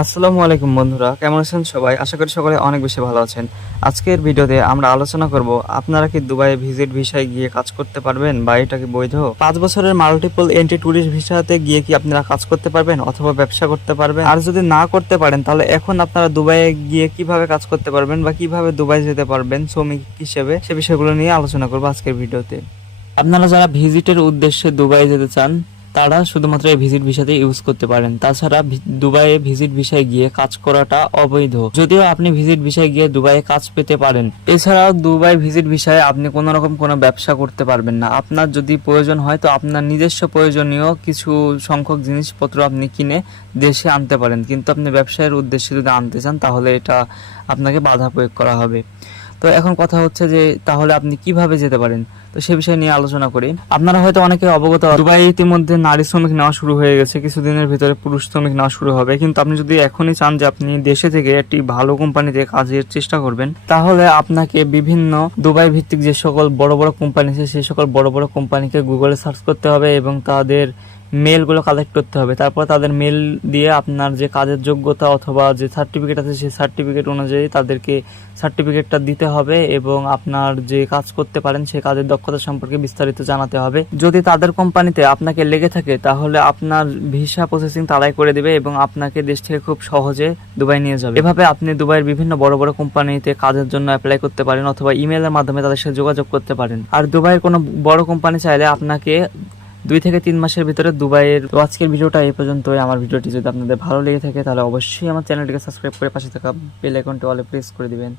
আসসালামু আলাইকুম বন্ধুরা, কেমন আছেন সবাই? আশা করি সকলে অনেক বেশি ভালো আছেন। আজকের ভিডিওতে আমরা আলোচনা করব, আপনারা কি দুবাই ভিজিট ভিসায় গিয়ে কাজ করতে পারবেন বা এটা কি বৈধ? পাঁচ বছরের মাল্টিপল এন্ট্রি ট্যুরিস্ট ভিসাতে গিয়ে কি আপনারা কাজ করতে পারবেন অথবা ব্যবসা করতে পারবেন? আর যদি না করতে পারেন, তাহলে এখন আপনারা দুবাইয়ে গিয়ে কীভাবে কাজ করতে পারবেন বা কীভাবে দুবাই যেতে পারবেন, শ্রমিক হিসেবে সে বিষয়গুলো নিয়ে আলোচনা করব আজকের ভিডিওতে। আপনারা যারা ভিজিটের উদ্দেশ্যে দুবাই যেতে চান তারা শুধুমাত্র এই ভিজিট ভিসাতে ইউজ করতে পারেন। তাছাড়া দুবাইয়ে ভিজিট ভিসায় গিয়ে কাজ করাটা অবৈধ। যদিও আপনি ভিজিট ভিসায় গিয়ে দুবাইয়ে কাজ পেতে পারেন, এছাড়াও দুবাই ভিজিট ভিসায় আপনি কোনো রকম কোনো ব্যবসা করতে পারবেন না। আপনার যদি প্রয়োজন হয় তো আপনার নিজস্ব প্রয়োজনীয় কিছু সংখ্যক জিনিসপত্র আপনি কিনে দেশে আনতে পারেন। কিন্তু আপনি ব্যবসায়ের উদ্দেশ্যে যদি আনতে চান, তাহলে এটা আপনাকে বাধা প্রয়োগ করা হবে। তো এখন কথা হচ্ছে যে তাহলে আপনি কীভাবে যেতে পারেন? তো সে বিষয় নিয়ে আলোচনা করি। আপনারা হয়তো অনেকে অবগত দুবাই ইতিমধ্যে নারী শ্রমিক নেওয়া শুরু হয়ে গেছে। কিছুদিনের ভিতরে পুরুষ শ্রমিক নেওয়া শুরু হবে। কিন্তু আপনি যদি এখনই চান যে আপনি দেশে থেকে একটি ভালো কোম্পানিতে কাজের চেষ্টা করবেন, তাহলে আপনাকে বিভিন্ন দুবাই ভিত্তিক যে সকল বড় বড় কোম্পানি আছে সেই সকল বড় বড় কোম্পানিকে গুগলে সার্চ করতে হবে এবং তাদের মেলগুলো কালেক্ট করতে হবে। তারপর তাদের মেল দিয়ে আপনার যে কাজের যোগ্যতা অথবা যে সার্টিফিকেট আছে, সেই সার্টিফিকেট অনুযায়ী তাদেরকে সার্টিফিকেটটা দিতে হবে এবং আপনার যে কাজ করতে পারেন, সেই কাজের দক্ষতা সম্পর্কে বিস্তারিত জানাতে হবে। যদি তাদের কোম্পানিতে আপনাকে লেগে থাকে, তাহলে আপনার ভিসা প্রসেসিং তারাই করে দেবে এবং আপনাকে দেশ থেকে খুব সহজে দুবাই নিয়ে যাবে। এভাবে আপনি দুবাইয়ের বিভিন্ন বড় বড় কোম্পানিতে কাজের জন্য অ্যাপ্লাই করতে পারেন অথবা ইমেলের মাধ্যমে তাদের সাথে যোগাযোগ করতে পারেন। আর দুবাইয়ের কোনো বড় কোম্পানি চাইলে আপনাকে দুই থেকে তিন মাসের ভিতরে দুবাইয়ের তো আজকের ভিডিওটা এই পর্যন্তই। আমার ভিডিওটি যদি আপনাদের ভালো লেগে থাকে, তাহলে অবশ্যই আমার চ্যানেলটিকে সাবস্ক্রাইব করে পাশে থাকা বেল আইকনটি অলে প্রেস করে দিবেন।